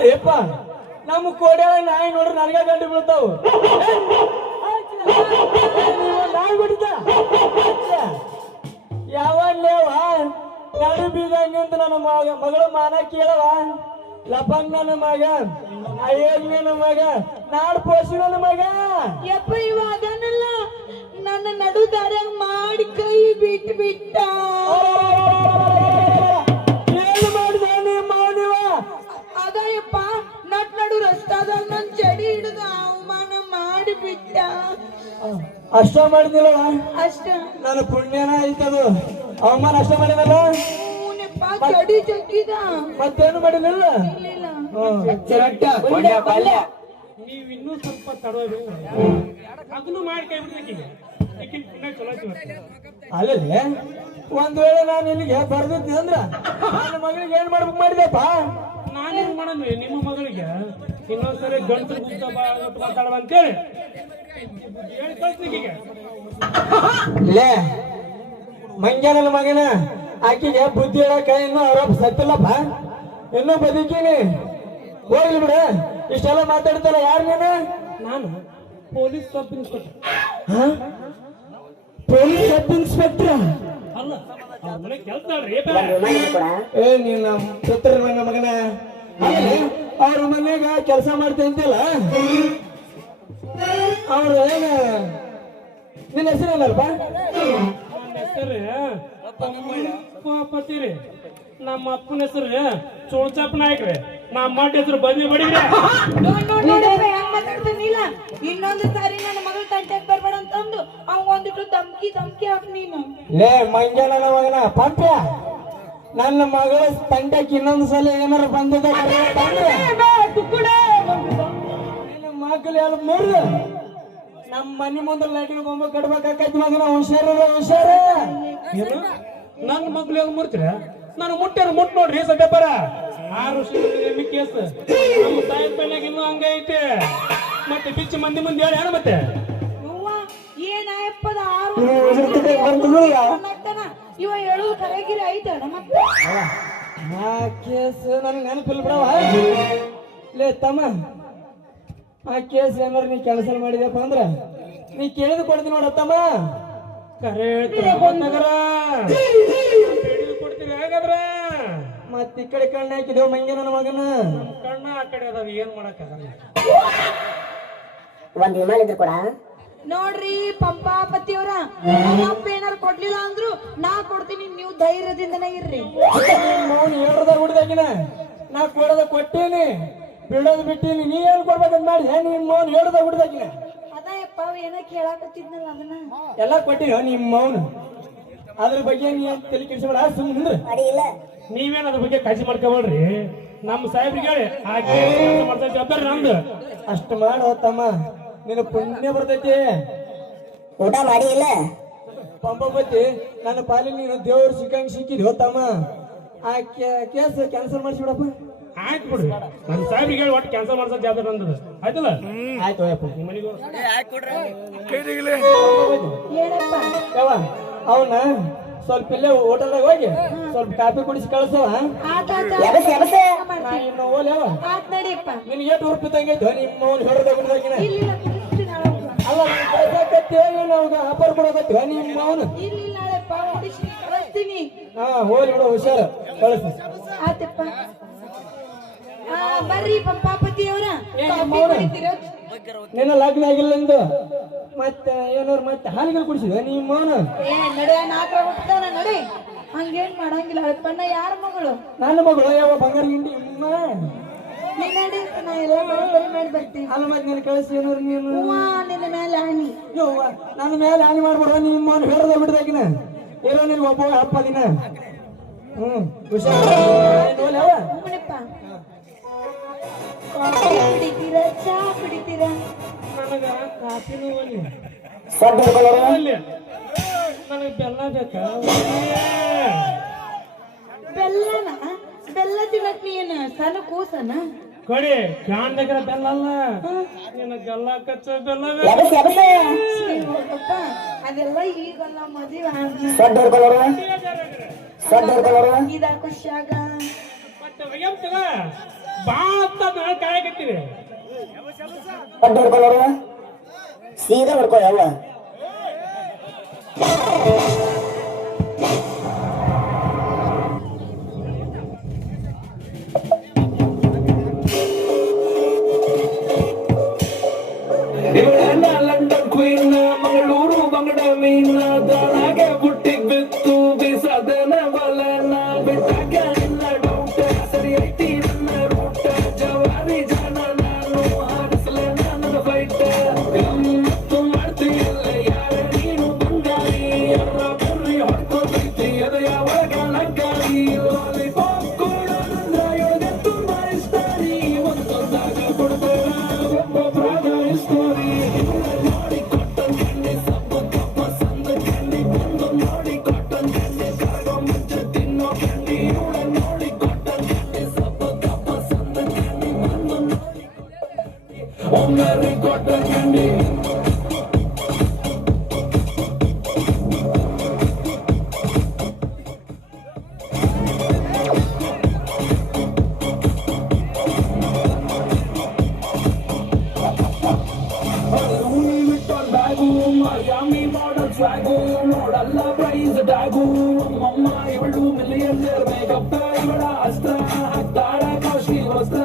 ಅಲ್ರಿಪ್ಪ ನಮ್ಮ ಕೋಡೆ ನಾಯಿ ನೋಡ್ರಿ ನನಗ ಗಂಟು ಬೀಳ್ತಾವು ನಾಯಿ ಬಿಡ್ತ ಯಾವಲ್ಲೇವ ನಡು ಬೀಗಂಗಿಂತ ನನ್ನ ಮಗಳ ಮಾನ ಕೇಳವ ಲಪಂಗ್ ನನ್ನ ಮಗ ಅಯ್ಯಗ್ ನನ್ನ ಮಗ ನಾಡ್ ಪೋಷಿ ನನ್ನ ಮಗ ಯಪ್ಪ ಇವ ಅದನ್ನಲ್ಲ ನನ್ನ ನಡು ದಾರ್ಯಾಗ ಮಾಡಿ ಕೈ ಬಿಟ್ಟು ಬಿಟ್ಟ ಏನು ಮಾಡಿದ ನಿಮ್ಮ ನೀವ ಅದಯ್ಯಪ್ಪ ನಡು ರಸ್ತಾದಾಗ ನನ್ ಚಡಿ ಹಿಡಿದು ಅವಮಾನ ಮಾಡಿ ಬಿಟ್ಟ ಅಷ್ಟ ಮಾಡಿದಿಲ್ಲವ ಅಷ್ಟ ನನ್ನ ಪುಣ್ಯನ ಐತದು ಅವಮಾನ ಅಷ್ಟ ಮಾಡಿದಲ್ಲ ಚಡಿ ಜಗ್ಗಿದ ಮತ್ತೇನು ಮಾಡಿಲ್ಲ ನೀವ್ ಇನ್ನೂ ಸ್ವಲ್ಪ ತಡೋದು ಅದನ್ನು ಮಾಡಿ ಕೈ ಬಿಡ್ಬೇಕೀಗ ಚಲೋ ಅಲ್ಲೇ ಒಂದ್ ವೇಳೆ ನಾನು ಇಲ್ಲಿಗೆ ಬರ್ದಿದ್ದೆ ಅಂದ್ರ ನನ್ನ ಮಗಳಿಗೆ ಏನ್ ಮಾಡ್ಬೇಕು ಮಾಡಿದೆಪ್ಪ ನಾನೇನ್ ಮಾಡಂದ್ರಿ ನಿಮ್ಮ ಮಗಳಿಗೆ ಇನ್ನೊಂದ್ಸರಿ ಗಂಟು ಗುಂತ ಮಾತಾಡುವ ಅಂತೇಳಿ ಹೇಳಿ ಕಳ್ಸ್ಲಿಕ್ಕೀಗ ಲೇ ಮಂಗ್ಯಾನಲ್ಲ ಮಗನ ಆಕಿಗೆ ಬುದ್ಧಿ ಹೇಳಕ ಇನ್ನೂ ಆರೋಪ ಸತ್ತಿಲ್ಲಪ್ಪ ಇನ್ನೂ ಬದುಕೀನಿ ಹೋಗ್ಲಿ ಬಿಡ ಇಷ್ಟೆಲ್ಲ ಮಾತಾಡ್ತಾರ ಯಾರು ನೀನು ನಾನು police sub inspector police sub inspector ಅಲ್ಲ ಮನೆ ಕೆಲಸ ಏ ನೀನ್ ನಮ್ಮ ಪುತ್ರ ನನ್ನ ಮಗನ ಅವ್ರ ಮನೆಗ ಕೆಲಸ ಮಾಡ್ತಾ ಅಂತಿಲ್ಲ ಅವ್ರ ಏನ ನಿನ್ನ ಹೆಸರೇನಲ್ಪ ನನ್ನ ಹೆಸರು ಪತಿರಿ ನಮ್ಮ ಅಪ್ಪನ ಹೆಸರು ಚೋಳಚಾಪ ನಾಯ್ಕ್ರಿ ನಮ್ಮ ಅಡ್ಡ ಹೆಸರು ಬದ್ಲಿ ಬಡಿಗ್ರಿ ಇನ್ನೊಂದು ಸಾರಿ ನನ್ನ ಮಗಳ ತಂಟೆಗೆ ಬರ್ಬೇಡ ಅಂತಂದು ಅವ್ ಒಂದಿಟ್ಟು ಧಮ್ಕಿ ಹಾಕ್ ನೀನು ಲೇ ಮಂಗ್ಯ ನನ್ನ ಮಗನ ಪಂಪ್ಯ ನನ್ನ ಮಗಳ ತಂಟಕ್ಕೆ ಇನ್ನೊಂದು ಸಲ ಏನಾರ ಬಂದಿದ್ದ ಮಕ್ಕಳು ಎಲ್ಲ ಮುರಿದು ನಮ್ಮ ಮನೆ ಮುಂದೆ ಲೈಟಿಗೆ ಗೊಂಬ ಕಟ್ಬೇಕಾಕೈತಿ ಮಗನ ಹುಷಾರ ಏನು ನನ್ನ ಮಗ್ಳು ಹೆಂಗ್ ಮುರ್ತೀರ ನಾನು ಮುಟ್ ನೋಡ್ರಿ ಸದ್ಯಪರ 6 ವರ್ಷ ಕೇಸ್ ನಮ್ಮ ಸಾಯದ್ ಪೈನಾಗ ಇನ್ನೂ ಹಂಗ ಐತೆ ಮತ್ತೆ ಬಿಚ್ಚಿ ಮಂದಿ ಮುಂದೆ ಹೇಳಿ ಹೇಳ ಮತ್ತೆ ಏನಾಯಪ್ಪದ ಇವ ಹೇಳುದು ಕರೆಗಿರಿ ಐತಣ ಮತ್ತೆ ಆ ಕೇಸ್ ನನಗೆ ನೆನಪಿಲ್ಲ ಬಿಡವ ಲೇ ತಮ್ಮ ಆ ಕೇಸ್ ಏನಾರ ನೀ ಕ್ಯಾನ್ಸಲ್ ಮಾಡಿದಪ್ಪ ಅಂದ್ರ ನೀ ಕೇಳಿದ್ ಕೊಡ್ತೀನಿ ನೋಡತ್ತಮ್ಮ ಕರೆ ಕೊಡ್ತೀರಿ ಹೇಗಾದ್ರ ಮತ್ತ ಈ ಕಡೆ ಕಣ್ಣು ಹಾಕಿದೇವ್ ಮಂಗೆ ನನ್ನ ಮಗನ ನಮ್ ಕಣ್ಣ ಆ ಕಡೆ ಅದಾವ ಏನ್ ಮಾಡಕ್ ಒಂದ್ ವಿಮಾನ ಇದ್ರು ಕೂಡ ನೋಡ್ರಿ ಪಂಪಾಪತಿಯವರ ಅಪ್ಪ ಏನಾರು ಕೊಡ್ಲಿಲ್ಲ ಅಂದ್ರು ನಾ ಕೊಡ್ತೀನಿ ನೀವು ಧೈರ್ಯದಿಂದನೇ ಇರ್ರಿ ಮೌನ್ ಹೇಳ್ರದ ಹುಡ್ದಾಗಿನ ನಾ ಕೊಡದ ಕೊಟ್ಟೇನಿ ಬಿಡೋದು ಬಿಟ್ಟೀನಿ ನೀ ಏನ್ ಕೊಡ್ಬೇಕಂತ ಮಾಡಿ ನಿಮ್ ಮೌನ್ ಹೇಳ್ದ ಹುಡ್ದಾಗಿನ ಅದಪ್ಪ ಏನ ಕೇಳಾಕತ್ತಿದ್ನಲ್ಲ ಅದನ್ನ ಎಲ್ಲ ಕೊಟ್ಟಿನ ನಿಮ್ ಮೌನ್ ಅದ್ರ ಬಗ್ಗೆ ನೀ ತಲೆ ಕೆಡಿಸಬೇಡ ಸುಮ್ಮನೆ ಇಲ್ಲ ನೀವೇನ್ ಅದ್ರ ಬಗ್ಗೆ ಕಾಳಜಿ ಮಾಡ್ಕೊಬೇಡ್ರಿ ನಮ್ಮ ಸಾಹೇಬ್ರಿಗೆ ಹೇಳಿ ಮಾಡ್ತಾ ಜವಾಬ್ದಾರಿ ನಮ್ದು ಅಷ್ಟು ಮಾಡೋ ತಮ್ಮ ನಿನ್ನ ಪುಣ್ಯ ಬರ್ತೈತಿ ಊಟ ಮಾಡಿ ಇಲ್ಲ ಪಂಪತಿ ನನ್ನ ಪಾಲಿನ ನೀನು ದೇವ್ರು ಸಿಕ್ಕಂಗ್ ಸಿಕ್ಕಿದ್ಯೋ ತಮ್ಮ ಆ ಕೇಸ್ ಕ್ಯಾನ್ಸಲ್ ಮಾಡಿಸ್ಬಿಡಪ್ಪ ಆಯ್ತು ಬಿಡ್ರಿ ನನ್ನ ಸಾಹೇಬ್ರಿಗೆ ಹೇಳಿ ಒಟ್ಟು ಕ್ಯಾನ್ಸಲ್ ಮಾಡ್ಸೋ ಜವಾಬ್ದಾರಿ ನಂದದ ಆಯ್ತಲ್ಲ ಆಯ್ತು ಅಯ್ಯಪ್ಪ ನಿಮ್ಮ ಮನೆಗೆ ಏನಪ್ಪ ಯಾವ ಅವನ ಸ್ವಲ್ಪ ಇಲ್ಲೇ ಹೋಟೆಲ್ದಾಗ ಹೋಗಿ ಸ್ವಲ್ಪ ಕಾಫಿ ಕುಡಿಸಿ ಕಳ್ಸವ ನಾ ಇನ್ನು ಓಲ್ಯಾವ ಆತ್ ನಡಿಯಪ್ಪ ನಿನ್ ಏಟ್ ರೂಪಾಯಿ ತಂಗೈತೆ ನಿಮ್ಮ ಅವ್ನು ಹೊರದಾಗ ಹುಡ್ದಾಗಿನ ಇಲ್ಲ ಅಲ್ಲ ಕಳ್ಸಾಕತ್ತೇನು ಅವಾಗ ಆಫರ್ ಕೊಡಕತ್ತೀವ ನಿಮ್ಮ ಅವನು ಇಲ್ಲಿ ನಾಳೆಪ್ಪ ಮುಡಿಸಿ ಕಳಿಸ್ತೀನಿ ಹಾ ಹೋಗಿ ಬಿಡು ಹುಷಾರ ಕಳಿಸಿ ಆತಪ್ಪ ಬರ್ರಿ ಪಂಪಾಪತಿಯವರ ನಿನ್ನ ಲಗ್ನ ಆಗಿಲ್ಲ ಎಂದು ಮತ್ತೆ ಏನಾರು ಮತ್ತೆ ಹಾಲಿಗೆ ಕುಡಿಸಿದ ನಿಮ್ಮ ಅವನು ಏ ನಡೆ ನಾಲ್ಕು ಹುಟ್ಟದಾನ ನಡಿ ಹಂಗೇನ್ ಮಾಡಂಗಿಲ್ಲ ಅಪ್ಪಣ್ಣ ಯಾರ ಮಗಳು ನನ್ನ ಮಗಳು ಯಾವ ಬಂಗಾರ ಗಿಂಡಿ ನಿಮ್ಮ ನೀ ನಡಿ ನಾ ಎಲ್ಲ ಬರೋಬ್ಬರಿ ಮಾಡಿ ಬರ್ತೀನಿ ಅಲ್ಲ ಮತ್ತೆ ನೀನು ಕಳಿಸಿ ಏನಾರು ನೀನು ನಿನ್ನ ಮೇಲೆ ಆಣಿ ಯವ್ವ ನನ್ನ ಮೇಲೆ ಹಾನಿ ಮಾಡ್ಬಿಡ ನಿಮ್ಮ ಅವನು ಹೇಳದ ಬಿಡ್ದಾಗಿನ ಇರೋ ನಿನ್ ಒಬ್ಬ ಅಪ್ಪ ದಿನ ಹುಷಾರ ಹೂನಪ್ಪ ಕಾಫಿ ಕುಡಿತೀರಾ ಚಾ ಕುಡಿತೀರಾ ನನಗ ಕಾಫಿನೂ ಒಲ್ಲಿ ನನಗೆ ಬೆಲ್ಲ ಬೇಕಾ ಬೆಲ್ಲನ ಬೆಲ್ಲ ತಿನ್ನಕ್ ನೀನು ಸಣ್ಣ ಕೂಸನ ಕೊಡಿ ಕ್ಯಾನ್ ಬೇಕಾರ ಬೆಲ್ಲ ಅಲ್ಲ ನಿನ್ನ ಗಲ್ಲ ಕಚ್ಚ ಬೆಲ್ಲ ಹೋಗಪ್ಪ ಅದೆಲ್ಲ ಈಗಲ್ಲ ಮದುವೆ ಇದ ಖುಷಿಯಾಗ ಮತ್ತೆ ಒಯ್ಯಂತಗ ಬಾಳ ಕಾಯಕತ್ತೀವಿ. ಒಟ್ಟು ಹೊಡ್ಕೊಳ್ಳೋರು ಸೀದಾ ಹೊಡ್ಕೊ ಯಾವ ಇವಳೆಲ್ಲ ಲಂಡನ್ ಕ್ವೀನ್ ಮಂಗಳೂರು ಬಂಗಡ ಮೀನ್ ದಾಳಾಗೆ ಬುಟ್ಟಿಗ್ ಬಿತ್ತು ಬೀಸದನ ಬಲನ ಬಿಟ್ಟಾಗ ನಿನ್ನ ಡೌಟ ಸರಿ ಐತಿ ನನ್ನ ರೂಟ ಜವಾರಿ ಜನ ನಾನು ಹಾರಿಸಲೆ ನನ್ನ ಫೈಟ್ ಮತ್ತು ಮಾಡ್ತೀಯಲ್ಲ ಯಾರ ನೀನು ಬಂಗಾರಿ ಎಲ್ಲ ಬರ್ರಿ ಹೊಡ್ಕೊತೈತಿ ಅದ ಯಾವಾಗ ನಗ್ಗಾರಿ ಲಾಲಿಪಾಪ್ ಕೂಡ ನಂದ್ರ ಇವಳಿಗಂತೂ ಇಷ್ಟ ರೀ ಒಂದೊಂದಾಗ ಕೊಡ್ತಾರ ಒಬ್ಬ ಪ್ರಾಣ ಸ್ಟೋರಿ ನೋಡಿ ಕಾಟನ್ ಕ್ಯಾಂಡಿ ಸಬ್ಬ ಕಪ್ಪ ಸಂದ ಕ್ಯಾಂಡಿ ಬಂದು ನೋಡಿ ಕಾಟನ್ ಕ್ಯಾಂಡಿ ಕರಗೋ ಮುಂಚೆ ತಿನ್ನೋ ಕ್ಯಾಂಡಿ ಇವಳ ನೋಡಿ ಕಾಟನ್ ಕ್ಯಾಂಡಿ ಸಬ್ಬ ಕಪ್ಪ ಸಂದ ಕ್ಯಾಂಡಿ ಬಂದು ನೋಡಿ ಒಮ್ಮೆ cotton candy Louis Vuitton bagu, Miami model swagu, ನೋಡಲ್ಲ ಪ್ರೈಸ್ ಟ್ಯಾಗು ಅಮ್ಮಮ್ಮ ಇವಳು ಮಿಲಿಯನ್ನೇರ್ ಮೇಕಪ್ ಇವಳ ಅಸ್ತ್ರ ಹಾಕ್ತಾಳ ಕಾಶಿ ವಸ್ತ್ರ